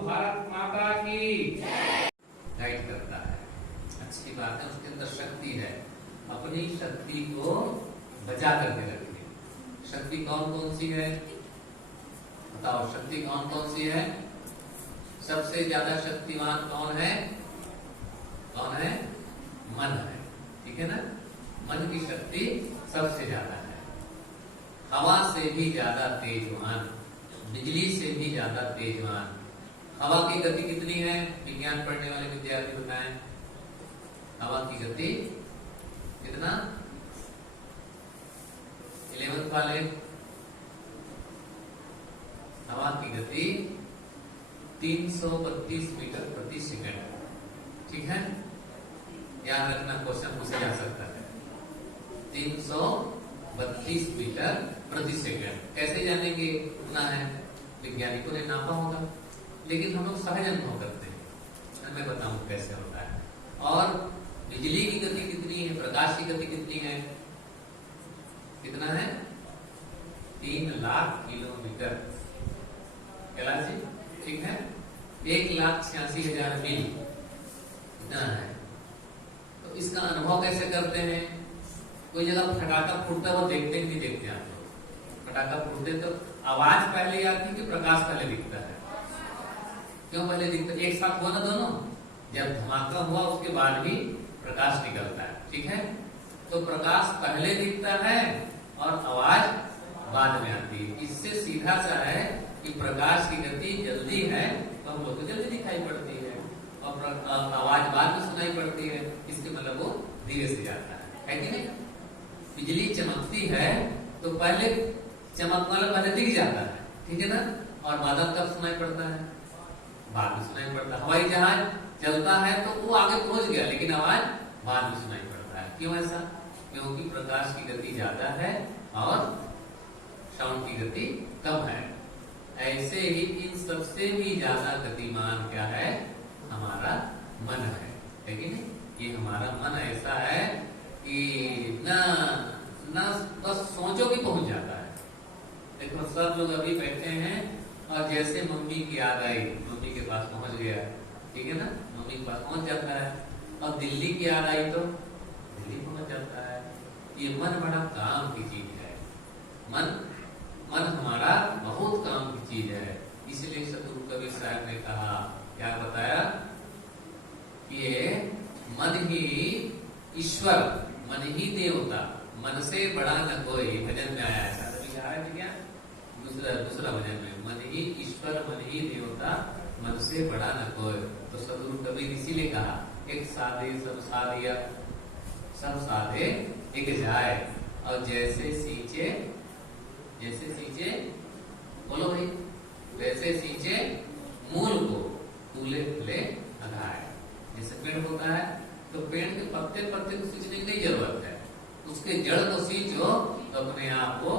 भारत माता की गाइड करता है। अच्छी बात है, उसके अंदर शक्ति है, अपनी शक्ति को बचा करके रखनी। शक्ति कौन कौन सी है बताओ, शक्ति कौन कौन सी है? सबसे ज्यादा शक्तिमान कौन है? कौन है? मन है, ठीक है ना। मन की शक्ति सबसे ज्यादा है, हवा से भी ज्यादा तेजवान, बिजली से भी ज्यादा तेजवान। हवा की गति कितनी है? विज्ञान पढ़ने वाले विद्यार्थी बताएं, हवा की गति कितना? 11th वाले, हवा की गति 332 मीटर प्रति सेकंड, ठीक है। याद रखना, क्वेश्चन पूछा जा सकता है। 332 मीटर प्रति सेकंड कैसे जानेंगे? इतना है, वैज्ञानिकों ने नापा होगा, लेकिन हम लोग सहज अनुभव करते हैं। मैं बताऊं कैसे होता है। और बिजली की गति कितनी है? प्रकाश की गति कितनी है? कितना है? 3 लाख किलोमीटर, कैलाश जी, ठीक है। 1,86,000 मील इतना है। तो इसका अनुभव कैसे करते हैं? कोई जगह फटाका फूटता हुआ देखते नहीं देखते आप लोग? फटाका फूटते तो आवाज पहले आती है कि प्रकाश पहले दिखता है? क्यों पहले दिखता है? एक साथ हुआ ना दोनों, जब धमाका हुआ उसके बाद ही प्रकाश निकलता है, ठीक है। तो प्रकाश पहले दिखता है और आवाज बाद में आती है। इससे सीधा सा है कि प्रकाश की गति जल्दी है तो हम लोग को जल्दी दिखाई पड़ती है, और आवाज बाद में सुनाई पड़ती है, इसके मतलब वो धीरे से जाता है कि नहीं। बिजली चमकती है तो पहले चमक वाला पहले दिख जाता है, ठीक है ना, और बादल कब सुनाई पड़ता है? बाद में सुनाई पड़ता है। हवाई जहाज चलता है तो वो आगे पहुंच गया, लेकिन आवाज बाद में सुनाई पड़ता है। क्यों ऐसा? क्योंकि प्रकाश की गति ज्यादा है और साउंड की गति कम है। ऐसे ही इन सबसे भी ज्यादा गतिमान क्या है? हमारा मन है कि नहीं। ये हमारा मन ऐसा है कि ना बस सोचो कि पहुंच जाता है। देखो सब लोग अभी बैठे हैं और जैसे मम्मी की याद आई, मम्मी के पास पहुंच गया, ठीक है ना, मम्मी के पास पहुंच जाता है। और दिल्ली की याद आई तो दिल्ली पहुंच जाता है। ये मन बड़ा काम की चीज है। मन हमारा बहुत काम की चीज है। इसलिए सतगुरु कबीर साहब ने कहा, क्या बताया? ये मन ही ईश्वर, मन ही देवता, मन से बड़ा न कोई। भजन में आया है, क्या दूसरा भजन में, मन ही ईश्वर, मन ही देवता, मन से बड़ा न कोई। तो सतगुरु कबीर इसीलिए कहा, एक साधे सब साधिया, सब साधे एक जाए, और जैसे सींचे बोलो भाई, वैसे सींचे मूल को, फूले फूले अघाए। जैसे पेड़ होता है तो पेड़ के पत्ते को सींचने की नहीं जरूरत है, उसके जड़ को सींचो तो अपने आप को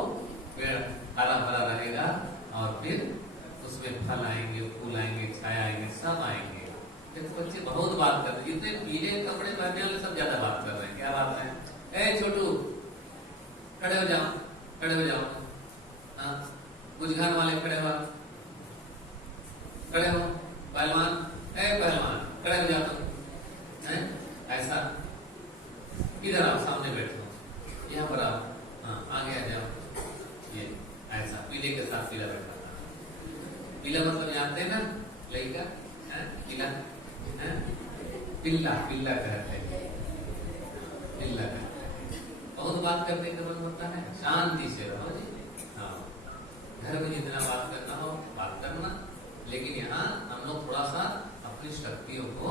पेड़ हरा भरा रहेगा, और फिर उसमें फल आएंगे, फूल आएंगे, छाया आएंगे, सब आएंगे। तो बच्चे बहुत बात कर रहे हैं, जितने पीले कपड़े पहनने वाले सब ज्यादा बात कर रहे हैं। क्या बात है? ए छोटू, खड़े हो जाओ, खड़े हो जाओ। हाँ, बुझगान वाले खड़े हो, खड़े हो। पहलवान, ए पहलवान, खड़े हो जाओ। ऐसा इधर आओ, सामने बैठो, यहाँ पर आओ, हाँ आगे आ जाओ। ये ऐसा पीले के साथ पीला बैठा, पीला मतलब जानते हैं ना, लड़का पीला, पिल्ला पिल्ला कहते हैं, पिल्ला कहते हैं। बहुत बात करने का मन होता है, शांति से रहो जी। हाँ, घर में जितना बात करना हो बात करना, लेकिन यहाँ हम लोग थोड़ा सा अपनी शक्तियों को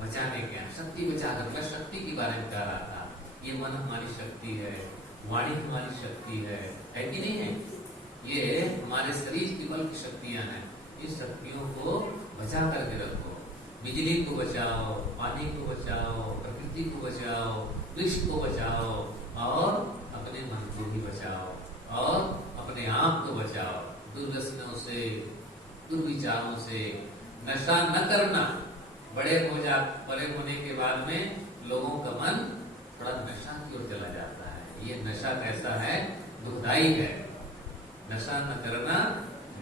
बचाने के, शक्ति बचाकर, मैं शक्ति के बारे में कह रहा था। ये मन हमारी शक्ति है, वाणी हमारी शक्ति है कि नहीं है? ये हमारे शरीर की बल की शक्तियां हैं। इस शक्तियों को बचा करके रखो। बिजली को बचाओ, पानी को बचाओ, प्रकृति को बचाओ, वृक्ष को बचाओ, और अपने मन को भी बचाओ, और अपने आप को बचाओ दुर्व्यसनों से, दुर्विचारों से। नशा न करना। बड़े होने के बाद में लोगों का मन थोड़ा नशा की ओर चला जाता है। ये नशा कैसा है? दुखदाई है। नशा न करना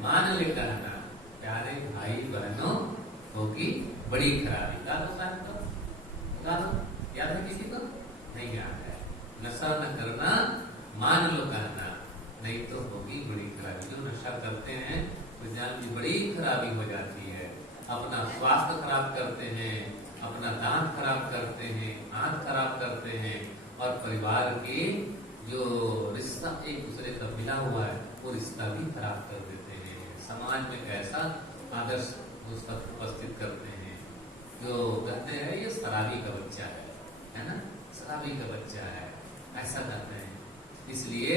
मान ले कहना, प्यारे भाई बहनों होगी बड़ी खराबी। गा दो साहब को, गा दो। याद है किसी को? नहीं याद है। नशा न करना मान लो कहना, नहीं तो होगी बड़ी खराबी। जो नशा करते हैं तो जान की बड़ी खराबी हो जाती है। अपना स्वास्थ्य खराब करते हैं, अपना दांत खराब करते हैं, आंख खराब करते हैं, और परिवार के जो रिश्ता एक दूसरे का मिला हुआ है वो रिश्ता भी खराब कर देते हैं। समाज में कैसा आदर्श उसका उपस्थित करते हैं, जो कहते हैं ये शराबी का बच्चा है ना, शराबी का बच्चा है, ऐसा कहते हैं। इसलिए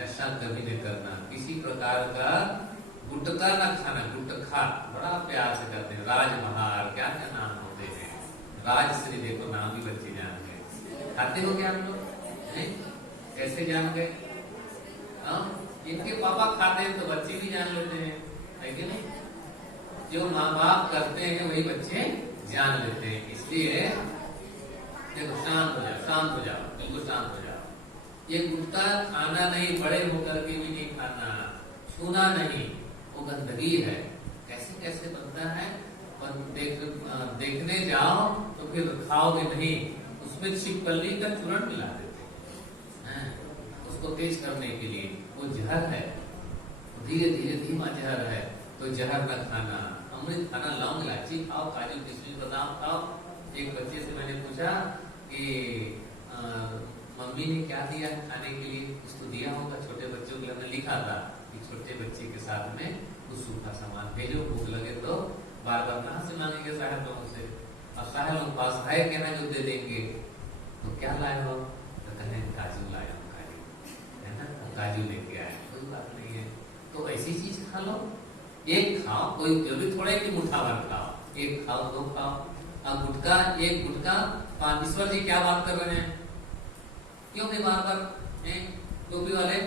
नशा कभी नहीं करना, किसी प्रकार का गुटखा ना खाना। गुटखा बड़ा प्यार से कहते हैं, राजबहार, क्या क्या नाम होते हैं, राजश्री, देखो नाम भी बच्चे जान गए। खाते हो क्या आप लोग? कैसे जान गए? इनके पापा खाते हैं तो बच्चे भी जान लेते हैं, है कि नहीं? जो माँ बाप करते हैं वही बच्चे जान लेते हैं। इसलिए देखो, शांत हो जाओ, शांत हो जाओ, बिल्कुल शांत हो जाओ। ये गुटखा खाना नहीं, बड़े होकर के भी नहीं खाना, छूना नहीं, वो गंदगी है। कैसे कैसे बनता है? देखने जाओ तो फिर खाओगे नहीं, उसमें छिपकली का चूर्ण मिला देते हैं उसको तेज करने के लिए। वो जहर है, धीरे धीरे धीमा जहर है। तो जहर न खाना, अमृत खाना, लौंग इलायची खाओ, काजू किशमिश बादाम खाओ। एक बच्चे से मैंने पूछा कि मम्मी ने क्या दिया खाने के लिए? उसको दिया होगा, छोटे बच्चों के लिए हमने लिखा था कि छोटे बच्चे के साथ में कुछ सूखा सामान भेजो, भूख लगे तो। बार बार कहाँ से मांगेंगे साहब लोगों से? और साहब लोग पास है क्या ना जो दे देंगे? तो क्या लाए हो? तो कहने काजू लाया हूँ, काजू है ना, काजू लेके आए। कोई बात नहीं है, तो ऐसी चीज खा लो। एक खाओ, कोई जरूरी थोड़ा है कि मुठ्ठा भर खाओ, एक खाओ, दो खाओ। अब गुटखा, एक गुटखा, ईश्वर जी क्या बात कर रहे हैं? क्यों नहीं बार बार टोपी वाले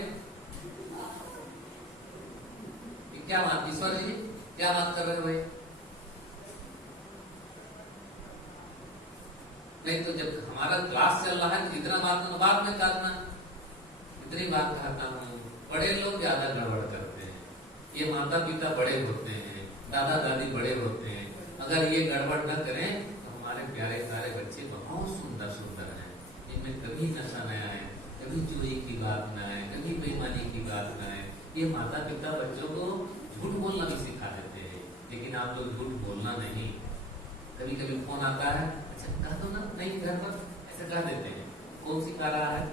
क्या बात? ईश्वर जी क्या बात कर रहे हो भाई? नहीं तो जब हमारा क्लास चल रहा है तो इतना बात में करना, इतनी बात कहता हूँ। बड़े लोग ज्यादा गड़बड़ करते हैं। ये माता पिता बड़े होते हैं, दादा दादी बड़े होते हैं, अगर ये गड़बड़ न करें तो हमारे प्यारे प्यारे बच्चे बहुत सुंदर सुंदर हैं। इनमें कभी नशा न आए, कभी चोरी की बात न आए, कभी बेईमानी की बात न आए। ये माता पिता बच्चों को झूठ बोलना भी सिखा देते हैं, लेकिन आप लोग झूठ बोलना नहीं। कभी कभी फोन आता है, अच्छा कह दो ना, नहीं घर पर, ऐसा कह देते हैं। कौन सिखा रहा है?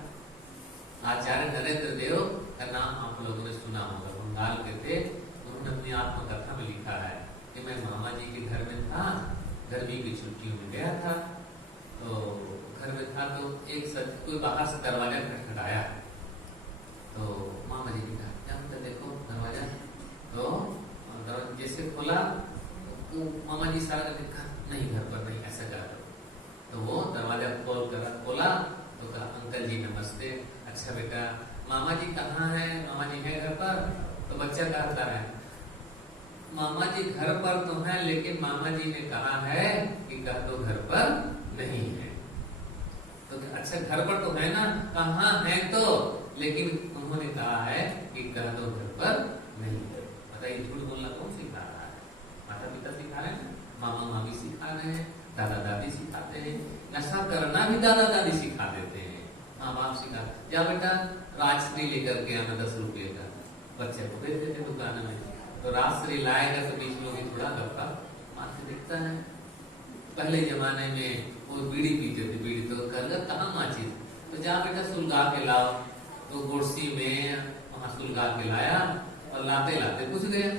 आचार्य नरेंद्र देव का नाम आप लोगों ने सुना होगा, बंगाल के थे। उन्होंने अपनी आत्मकथा में लिखा है कि मैं मामा जी के घर में था, गर्मी की छुट्टियों में गया था, तो घर में था तो एक कोई बाहर से दरवाजा खटखटाया, तो मामा जी ने कहा क्या होता, देखो दरवाजा। तो जैसे खोला तो मामा जी सारा देखा, नहीं घर पर नहीं, ऐसा कर दो। तो वो दरवाजा खोला तो कहा अंकल जी नमस्ते। अच्छा बेटा, मामा जी कहाँ है? मामा जी है घर पर? तो बच्चा कहता है मामा जी घर पर तो है, लेकिन मामा जी ने कहा है कि कह दो घर पर नहीं है। तो अच्छा घर पर तो है ना? कहाँ है तो, लेकिन उन्होंने कहा है कि कह दो घर पर नहीं है। बताइए झूठ बोलना कौन सिखा रहा है? माता पिता सिखा रहे हैं, मामा मामी सिखा रहे हैं, दादा दादी सिखाते हैं। नशा करना भी दादा दादी सिखा देते हैं, माँ बाप सिखा। या बेटा राजश्री लेकर के आना 10 रुपये का, बच्चे को भेज देते दुकान में। तो राजश्री लाएगा तो बीच में भी थोड़ा गप्पा मारते दिखता है। पहले जमाने में वो बीड़ी पीते थे, बीड़ी तो कर कहाँ माची, तो जा बेटा सुलगा के लाओ। तो गुड़सी में वहां सुलगा के लाया और लाते लाते बुझ गया।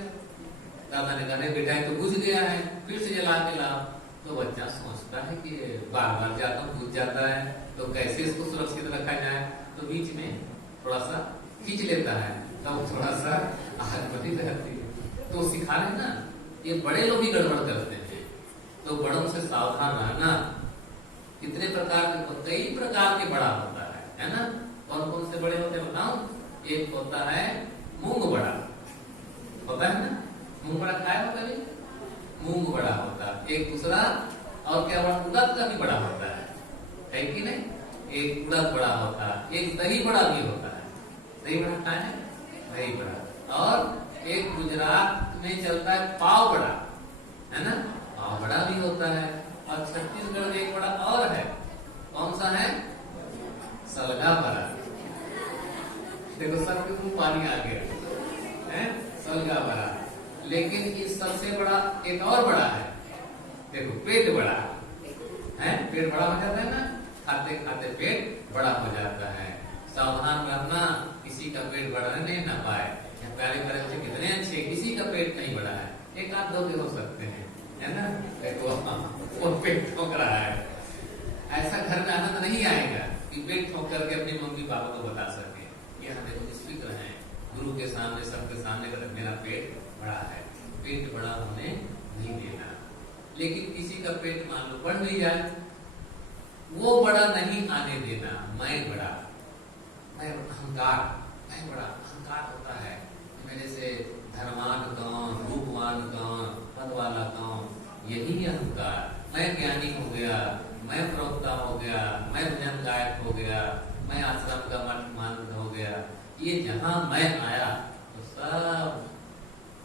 दादा ने कहा बेटा तो बुझ गया है, फिर से जला के लाओ। तो बच्चा सोचता है कि बार बार जाता हूँ बुझ जाता है, तो कैसे इसको सुरक्षित रखा जाए? तो बीच में थोड़ा सा खींच लेता है, तब थोड़ा सा आग बनी रहती है। तो सिखा रहे ना, ये बड़े लोग ही गड़बड़ करते हैं, तो बड़ों से सावधान रहना। कितने प्रकार के, कई प्रकार के बड़ा होता है ना? कौन कौन से बड़े होते हैं बताओ? एक होता है मूंग बड़ा, होता है ना? मूंग बड़ा खाया हो कभी? मूंग बड़ा होता है। एक दूसरा और क्या बड़ा? उड़द का भी बड़ा होता है कि नहीं? एक उड़द बड़ा होता है, एक दही बड़ा भी होता है। दही बड़ा खाया है? दही बड़ा। और एक गुजरात में चलता है पाव बड़ा, है ना, पाव बड़ा भी होता है। और छत्तीसगढ़ में एक बड़ा और है, कौन सा है, सलगा बड़ा। देखो सबके मुंह पानी आ गया है, सलगा बड़ा। लेकिन इस सबसे बड़ा एक और बड़ा है, देखो पेट बड़ा है, पेट बड़ा हो जाता है ना, खाते खाते पेट बड़ा हो जाता है। सावधान रहना, किसी का पेट बढ़ने ना पाए। प्यारे बच्चे कितने अच्छे, किसी का पेट नहीं बढ़ा है, एक आध दो के हो सकते हैं, है ना। देखो वो पेट ठोक रहा है, ऐसा घर में आनंद नहीं आएगा कि पेट ठोक करके अपनी मम्मी पापा को बता सके, यहाँ देखो निष्फिक्र है, गुरु के सामने सबके सामने मेरा पेट बड़ा है। पेट बड़ा होने नहीं देना। लेकिन किसी का पेट मान लो बढ़ भी जाए, वो बड़ा नहीं आने देना। मैं बड़ा, मैं अहंकार, मैं बड़ा अहंकार होता है, मेरे से धर्मान कौन, रूपवान कौन, पद वाला कौन, यही अहंकार। मैं ज्ञानी हो गया, मैं प्रवक्ता हो गया, मैं भजन गायक हो गया, मैं आश्रम का मान हो गया, ये जहां मैं आया तो सब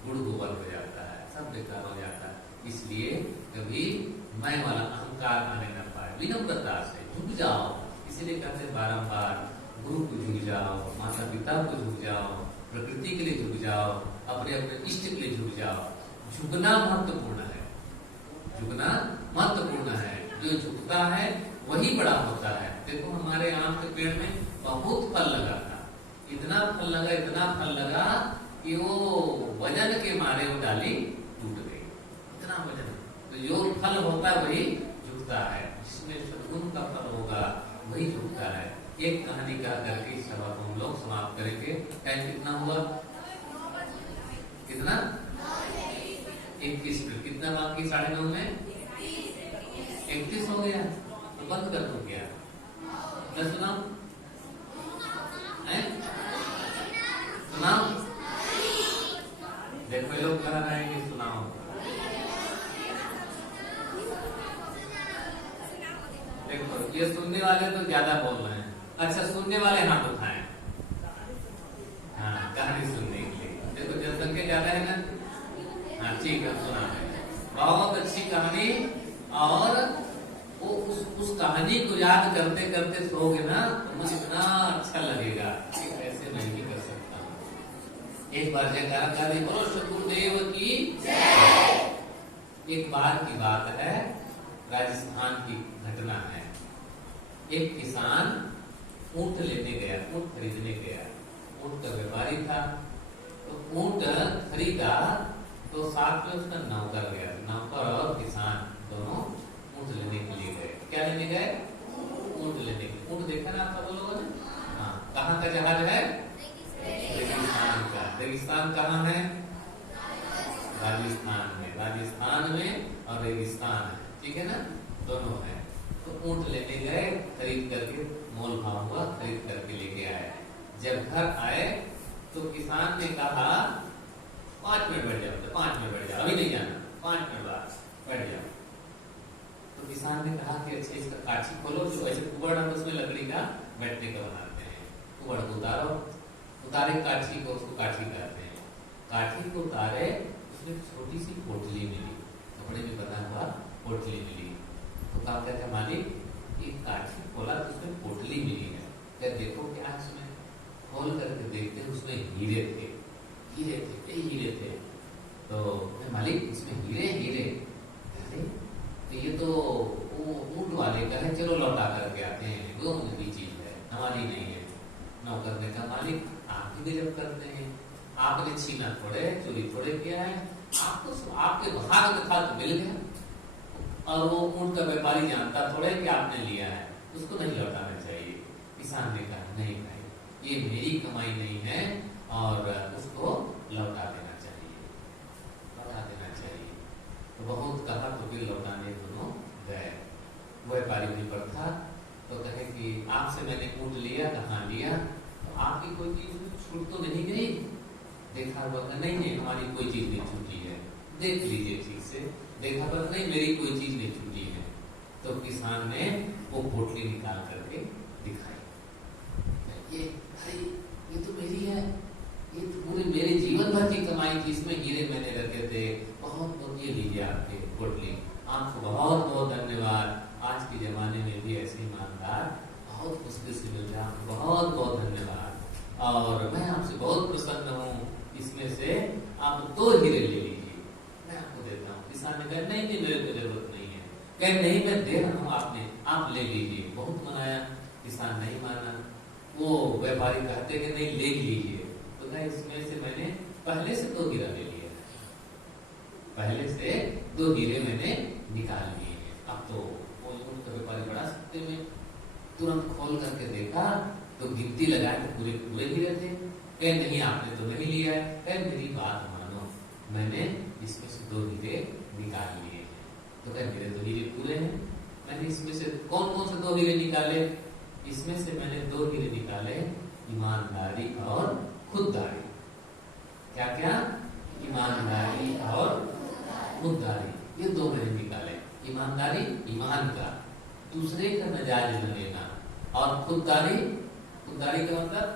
गुड़ गोबर हो जाता है, सब बेकार हो जाता है। इसलिए कभी मैं वाला अहंकार आने न पाए। विनम्रता से झुक जाओ, इसीलिए कहते बारंबार गुरु को झुक जाओ, माता पिता को झुक जाओ, प्रकृति के लिए झुक जाओ, अपने अपने इष्ट के लिए झुक जाओ। झुकना महत्वपूर्ण है, झुकना महत्वपूर्ण है। जो झुकता है वही बड़ा होता है। देखो हमारे आम के पेड़ में बहुत फल लगा था, इतना फल लगा, इतना फल लगा कि वो वजन के मारे वो डाली टूट गई, इतना वजन। तो जो फल होता है वही झुकता है, जिसमें सद्गुण का फल होगा वही झुकता है। एक कहानी कह करके इस सभा को हम लोग समाप्त करेंगे। टाइम कितना हुआ, कितना 21 मिनट, कितना बाकी 9:30 में 31 हो गया, तो बंद कर दो क्या, मैं सुनाऊं, सुनाओ। देखो लोग कह रहे हैं कि सुनाओ, देखो ये सुनने वाले तो ज्यादा बोल रहे हैं। अच्छा सुनने वाले हाथ उठाएं, हाँ कहानी सुनने के लिए। देखो जनसंख्या ज्यादा है ना, हाँ ठीक है, सुना है, बहुत अच्छी कहानी। और वो उस कहानी को याद करते करते सोओगे ना तो मुझे इतना अच्छा लगेगा कि ऐसे मैं भी कर सकता हूँ। एक बार जयकारा कर दी, बोलो सतगुरुदेव की जय। एक बार की बात है, राजस्थान की घटना है। एक किसान ऊंट लेने गया, ऊंट खरीदने गया, ऊंट का व्यापारी था, तो ऊंट खरीदा तो साथ में उसका नौकर गया। नौकर और किसान दोनों ऊंट लेने के लिए गए। क्या लेने गए, ऊंट लेने। ऊंट देखा ना आप सब लोगों ने, हाँ। कहाँ का जहाज है, रेगिस्तान का। रेगिस्तान कहाँ है, राजस्थान में। राजस्थान में और रेगिस्तान है, ठीक है ना, दोनों है। तो ऊंट लेने गए, खरीद करके मोल भाव हुआ, खरीद करके लेके आए। जब घर आए तो किसान ने कहा 5 मिनट बैठ जाओ, 5 मिनट बैठ जाओ, अभी नहीं जाना, 5 मिनट बाद बैठ जाओ। तो किसान ने कहा कि अच्छा इसका काठी खोलो, जो ऐसे कुबड़ हम उसमें लकड़ी का बैठने का बनाते हैं, कुबड़ को उतारो, उतारे काठी को, उसको काठी कहते हैं। काठी को उतारे, उसमें छोटी सी पोटली मिली, कपड़े में बना हुआ पोटली मिली। तो कहा क्या था मालिक, एक काठी खोला तो उसमें पोटली मिली है, क्या देखो क्या इसमें। खोल करके देखते उसमें हीरे थे, हीरे थे, कई हीरे थे। तो मालिक इसमें हीरे हीरे, तो ये तो ऊंट वाले का है, चलो लौटा करके आते हैं, वो उनकी चीज है, हमारी नहीं है। नौकर ने कहा मालिक आप भी गजब करते हैं, आपने छीना थोड़े, चोरी थोड़े किया है, आपको आपके भाग में था तो मिल गया। और वो ऊंट का व्यापारी जानता थोड़े कि आपने लिया है, उसको नहीं लौटाना चाहिए। किसान ने कहा नहीं भाई, ये मेरी कमाई नहीं है और उसको लौटा देना चाहिए, लौटा देना चाहिए। तो बहुत कहा तो फिर लौटाने दोनों गए। व्यापारी भी पर था तो कहे कि आपसे मैंने ऊंट लिया, कहाँ लिया, तो आपकी कोई चीज छूट तो नहीं गई। देखा बोलता नहीं नहीं हमारी कोई चीज नहीं छूटी है, देख लीजिए ठीक से। देखा पर नहीं मेरी कोई चीज नहीं छूटी है। तो किसान ने वो पोटली निकाल करके दिखाई, ये भाई ये तो मेरी है, ये तो पूरी मेरे जीवन भर की कमाई थी, इसमें हीरे मैंने रखे थे, बहुत बहुत ये लीजिए आपके पोटली, आपको बहुत बहुत धन्यवाद। आज के जमाने में भी ऐसे ईमानदार बहुत मुश्किल से मिल रहा, बहुत बहुत धन्यवाद। और मैं आपसे बहुत प्रसन्न हूँ, इसमें से आप 2 हीरे ले लीजिए, मैं आपको देता हूँ। किसान ने कहा नहीं मेरे को जरूरत नहीं है। कह नहीं मैं दे रहा हूँ, आपने आप ले लीजिए। बहुत मनाया, किसान नहीं माना। वो व्यापारी कहते कि नहीं ले लीजिए। तो कहा इसमें से मैंने पहले से 2 हीरा ले लिया, पहले से 2 हीरे मैंने निकाल लिए। अब तो व्यापारी बड़ा सत्य में तुरंत खोल करके देखा तो गिनती लगाए तो पूरे पूरे हीरे थे। कह नहीं आपने तो नहीं लिया है। कह मेरी बात मानो, मैंने इसमें से 2 हीरे निकाल लिए। तो कह मेरे 2 हीरे पूरे हैं। मैंने इसमें से कौन कौन से 2 हीरे निकाले? इसमें से मैंने 2 हीरे निकाले, ईमानदारी और खुददारी। क्या क्या? ईमानदारी और खुददारी, ये 2 मैंने निकाले। ईमानदारी ईमान का, दूसरे का नजायज न लेना, और खुददारी, खुददारी का मतलब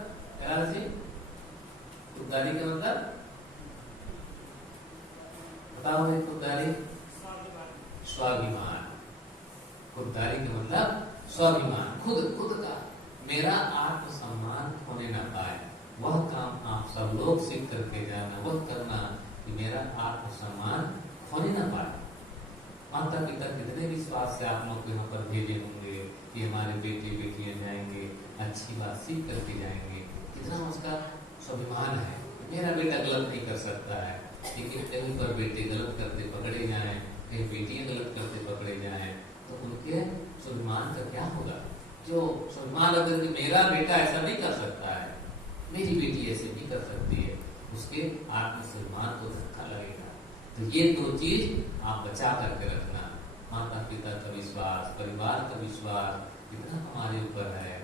जी, खुददारी का मतलब बताओ भाई। खुददारी स्वाभिमान, खुददारी का मतलब स्वाभिमान, खुद का, मेरा आत्मसम्मान खोने ना पाए, वह काम आप सब लोग सीख करके जाना, वह करना कि मेरा आत्मसम्मान खोने ना पाए। माता पिता कितने विश्वास से आप लोग यहाँ पर भेजे होंगे कि हमारे बेटे बेटियां जाएंगे, अच्छी बात सीख करके जाएंगे, कितना उसका स्वाभिमान है। मेरा बेटा गलत नहीं कर सकता है, लेकिन कहीं पर बेटे गलत करते पकड़े जाएं, कहीं बेटियां गलत करते पकड़े जाएं, तो उनके स्वाभिमान का क्या होगा? जो स्वाभिमान अगर मेरा बेटा ऐसा नहीं कर सकता है, मेरी बेटी ऐसे नहीं कर सकती है, उसके आत्मसम्मान को धक्का लगेगा। तो ये 2 चीज आप बचा करके रखना। माता पिता का विश्वास, परिवार का विश्वास कितना हमारे ऊपर है,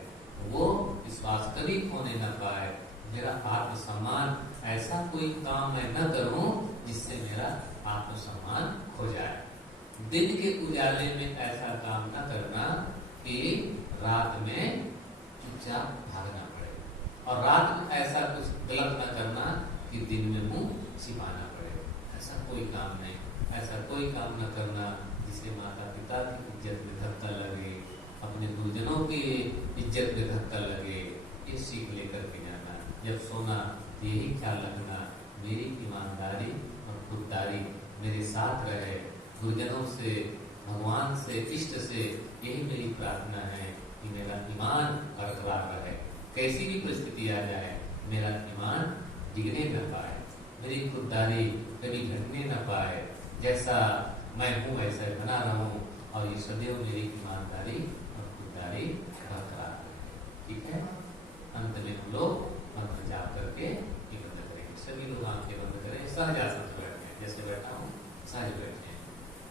वो विश्वास कभी खोने न पाए। मेरा आत्मसम्मान, ऐसा कोई काम मैं न करूं जिससे मेरा आत्मसम्मान खो जाए। दिन के उजाले में ऐसा काम न करना कि रात में चुपचाप भागना पड़े, और रात में ऐसा कुछ गलत न करना कि दिन में मुंह छिपाना पड़े। ऐसा कोई काम नहीं, ऐसा कोई काम न करना जिससे माता पिता की इज्जत में धक्का लगे, अपने गुरुजनों की इज्जत में धक्का लगे। ये सीख लेकर के जाना। जब सोना यही ख्याल रखना, मेरी ईमानदारी और खुददारी मेरे साथ रहे, गुरुजनों से, भगवान से, इष्ट से यही मेरी प्रार्थना है कि मेरा ईमान बरकरार रहे। कैसी भी परिस्थिति आ जाए, मेरा ईमान डिगने न पाए, मेरी खुददारी कभी घटने न पाए। जैसा मैं हूँ वैसा बना रहूं, और ये सदैव मेरी ईमानदारी और खुददारी बरकरार रहे। ठीक है। अंत में हम लोग मंत्र जाप करके बंद करेंगे। सभी लोग आंखें बंद करें, सहज आसन से बैठे, जैसे बैठा हूँ सहज बैठे,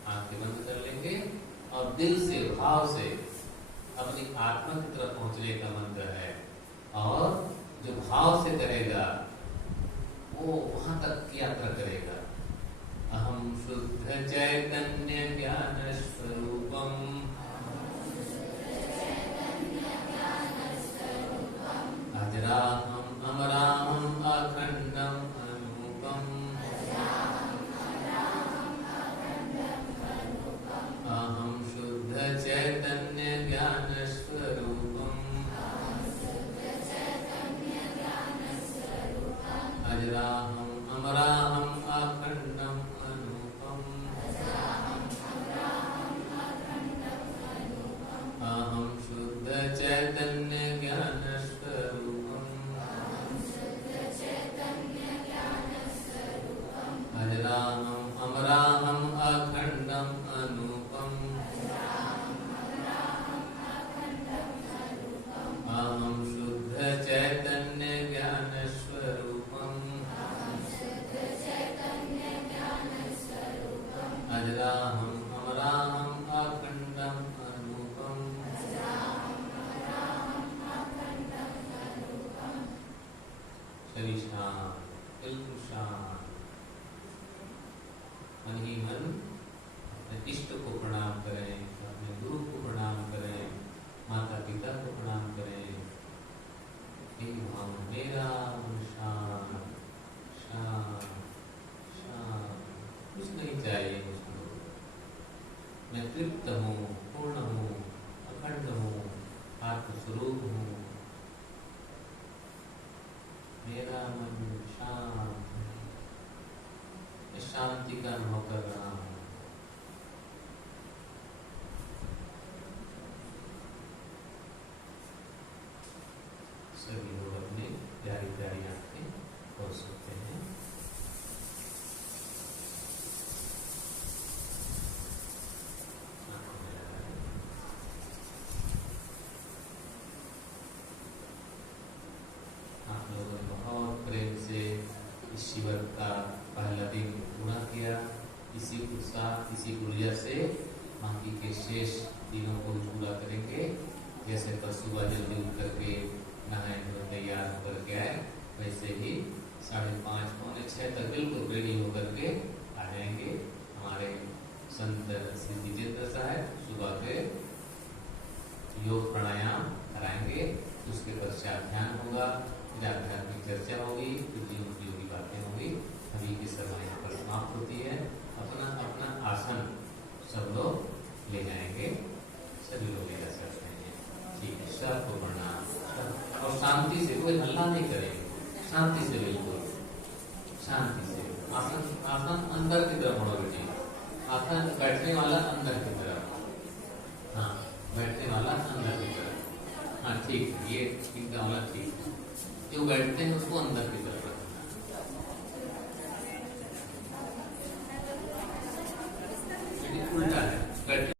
आंखें बंद कर लेंगे और दिल से, भाव से अपनी आत्मा की तरफ पहुंचने का मंत्र है। और जो भाव से करेगा वो वहां तक की यात्रा करेगा। अहम शुद्ध चैतन्य ज्ञान स्वरूपम, अजराहम अमराहम अखंडम अनूपम, अहम शुद्ध चैतन्य ज्ञान स्वरूपम, अजराहम अमराहम अखंडम अनूपम, अहम शुद्ध चैतन्य ज्ञान स्वरूपम, अजराहम अमराहम अखंडम अनूपम, अहम शुद्ध चैतन्य ज्ञान स्वरूपम, अजराहम अमराहम अखंडम अनूपम। शरीर शांत, बिल्कुल शांत। मन ही मन अपने इष्ट को प्रणाम करें, अपने गुरु को प्रणाम करें, माता पिता को प्रणाम करें। मेरा मन शांत, मैं तृप्त हूँ, पूर्ण हूँ, अखंड हूँ, आत्मस्वरूप हूँ, मेरा मन शांत है, मैं शांति का अनुभव कर रहा हूँ। सभी लोग अपने प्यारी प्यारी आंखें खोल सकते हैं। आप लोगों ने बहुत प्रेम से इस शिविर का पहला दिन पूरा किया। इसी उत्साह, इसी ऊर्जा से बाकी के शेष दिनों को पूरा करेंगे। जैसे पर सुबह जल्दी उठ करके नहाए धोए तैयार होकर के आए, वैसे ही 5:30 पौने 6 तक बिल्कुल रेडी होकर के आ जाएंगे। हमारे संत श्री जितेंद्र साहब सुबह के योग प्राणायाम कराएंगे। उसके पश्चात ध्यान होगा, फिर आध्यात्मिक चर्चा होगी, फिर जीवन उपयोगी बातें होंगी। अभी की सभा यहाँ पर समाप्त होती है। अपना अपना आसन सब लोग ले जाएंगे, सभी लोग ले जा सकते हैं। ठीक है, सबको प्रणाम। और शांति से, कोई हल्ला नहीं करेंगे, शांति से, बिल्कुल शांति से। आसन आसन अंदर की तरफ होना बेटी, आसन बैठने वाला अंदर की तरफ। हाँ, बैठने वाला अंदर की तरफ। हाँ ठीक है, ये ठीक वाला ठीक है। जो बैठते हैं उसको अंदर की तरफ रखना, उल्टा है।